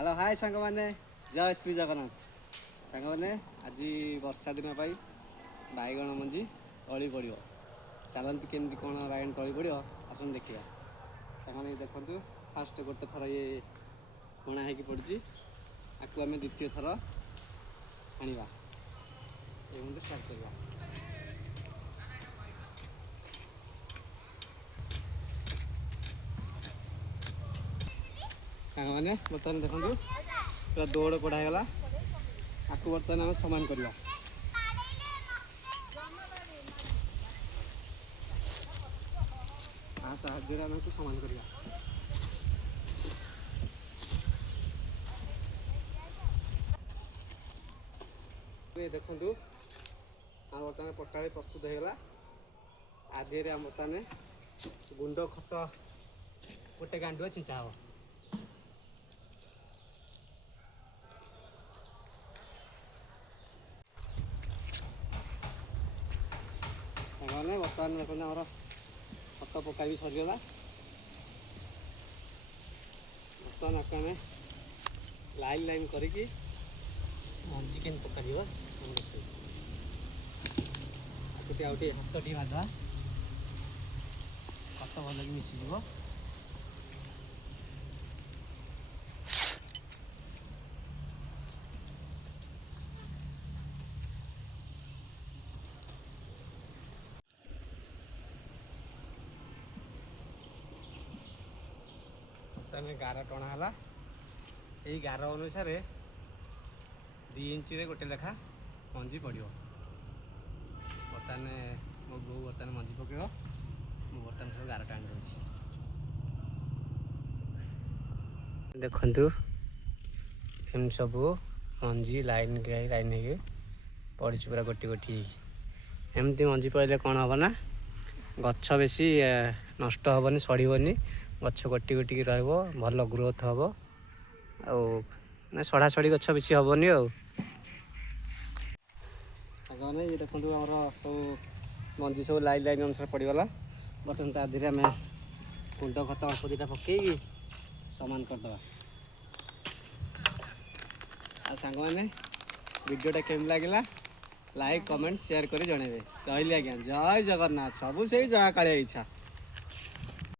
Hello hi सांग मैंने जय श्री जगन्नाथ सांग मैंने आज वर्षा दिन बैगण मंजी तली पड़ो चलती केमती कौन बैगण तली पड़ो आसन देखा सांग देखु फास्ट गोटे थर ये बुणा हो पड़ी आपको आम द्वितीय थर आने स्टार्ट करवा मैंने बर्तमान देखो पूरा दौड़ पढ़ागला आपको बर्तमान आम सामान करवा साहाଯ୍य आम सामान करवा देखु आम बर्तमान पटा प्रस्तुत होगा आधे आम बर्तमान गुंड खत गोटे गांडुआ छिंचा हम मैंने बर्तमान देखते आम खत पका भी सरीगला बर्तमान आपको आम लाइन लाइन करके चिकेन पका आउटे हाथ टी बाधा हाथ भल कि मिसीज गार टणाला यही गार अनुसार 2 इंच रे गोटे लेखा मंजी पड़ो बर्तमान मो बो बर्तमान मंजी पकेब मु बर्तमान सब गार टाणी दूसरी देखु एम सब मंजी लाइन लाइन हो पड़ी पूरा गोटी गोटी एमती मंजी पड़े कौन हम ना गछ बेसी नष्ट हेनी सड़बनी गछ गोटी गोटी भल ग्रोथ हम सड़ा सड़ी गछ बेसी हेनी ये देखो आम सब मंजी सब लाइन लाइन अनुसार पड़गला बर्तमान ताधे आम कुंड खत अल्प दुटा पकई सामान करदे सांग मैंने वीडियोटा केम लगे लाइक कमेंट शेयर कर जनइबे कहली आज्ञा जय जगन्नाथ सबू से जया कालिया इच्छा।